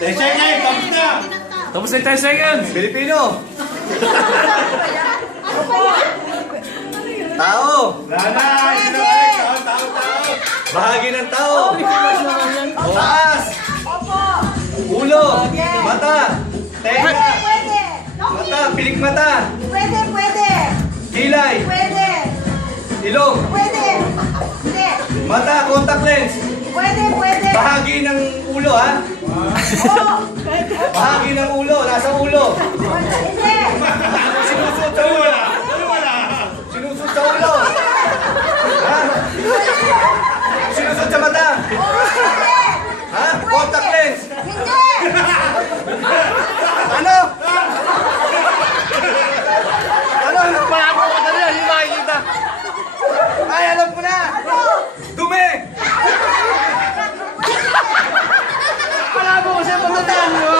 10 seconds, tapos na. Tapos na yung 10 seconds. Pilipino. Tao. Nanay, tao, tao, tao. Bahagi ng tao. Taas. Opo. Ulo. Mata. Tenga. Pwede. Mata. Pilik mata. Pwede, pwede. Kilay. Pwede. Ilong. Pwede. Hindi. Mata. Contact lens. Pwede, pwede. Bahagi ng ulo, ha? Oo. Bahagi ng ulo. Nasa ulo. Hindi. Sinusot sa ulo. Sinusot sa ulo. Ha? Sinusot sa mata. Hindi. Ha? Contact lens. Hindi. Ano? Ano? Malabo ko na rin. Hindi makikita. Ay, alam ko na. Dumi. Malabo ko siya pagdataan, di ba?